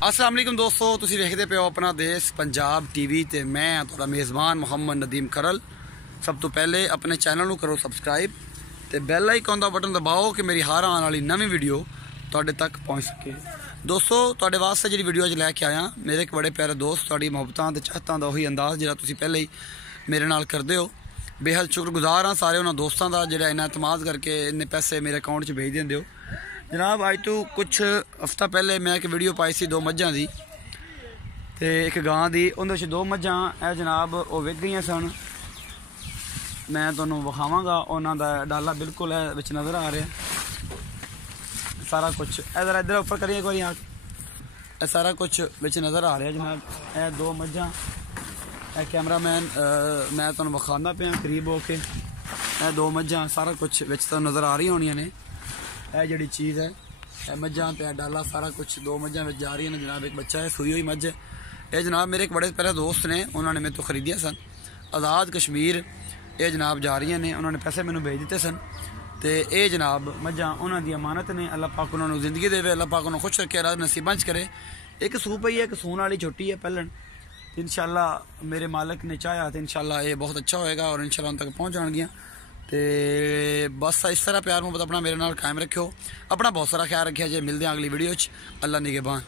अस्सलाम वालेकुम दोस्तों, तुसीं वेखदे पे हो अपना देश पंजाब टीवी ते मैं तुहाडा मेज़बान मोहम्मद नदीम करल। सब तो पहले अपने चैनल नूं करो सबसक्राइब ते बैल आइकन दा बटन दबाओ कि मेरी हर आने वाली नवी वीडियो तुहाडे तक पहुँच सके। दोस्तों तुहाडे वास्ते जिहड़ी वीडियो अज लैके आया मेरे एक बड़े प्यारे दोस्त, तुहाडी मुहब्बतां ते चाहतां दा उही अंदाज़ जिहड़ा तुसीं पहले ही मेरे नाल करदे हो। बेहद शुक्रगुजार हाँ सारे उन्हां दोस्तां दा जिहड़ा इन्ना एतमाद करके इन्ने पैसे मेरे अकाउंट च भेज दिंदे हो। जनाब अज तो कुछ हफ्ता पहले मैं एक वीडियो पाई सी 2 मझां दी ते एक गां दी, उहदे विच 2 मझां है जनाब वो विक गई सन। मैं तुहानूं विखावांगा, उन्हां दा डाला बिल्कुल है विच नज़र आ रहा सारा कुछ। इधर इधर उपर करिए एक बारी, सारा कुछ विच नज़र आ रहा जनाब। यह 2 मझां कैमरामैन मैं तुहानूं विखांदा पिया करीब होके। यह 2 मझां सारा कुछ विच तुहानूं नज़र आ रही होनियां ने। यह जी चीज़ है मझां ते डाला सारा कुछ 2 मझां में जा रही हैं जनाब। एक बच्चा है, सूई हुई मझ। ये जनाब मेरे एक बड़े पहले दोस्त ने, उन्होंने मेरे तो खरीदिया सन आज़ाद कश्मीर। ये जनाब जा रही ने, उन्होंने पैसे मैनू भेज दिते सन। तो ये जनाब मझां उन्होंने दी अमानत ने। अल्लाह पाक उन्होंने जिंदगी देवे, अल्लाह पाक उन्होंने खुश रखे, राज नसीबां च करे। एक सूह पई है, एक सून वाली छोटी है पहलन। इंशाअल्लाह मेरे मालिक ने चाहा तो इंशाअल्लाह ये बहुत अच्छा होएगा और इंशाअल्लाह उन तक पहुँच जाएगियाँ। तो बस इस तरह प्यार मुहब्बत अपना मेरे नाल कायम रखियो। अपना बहुत सारा ख्याल रखिया जे। मिलते हैं अगली वीडियो च। अल्लाह निगहबान।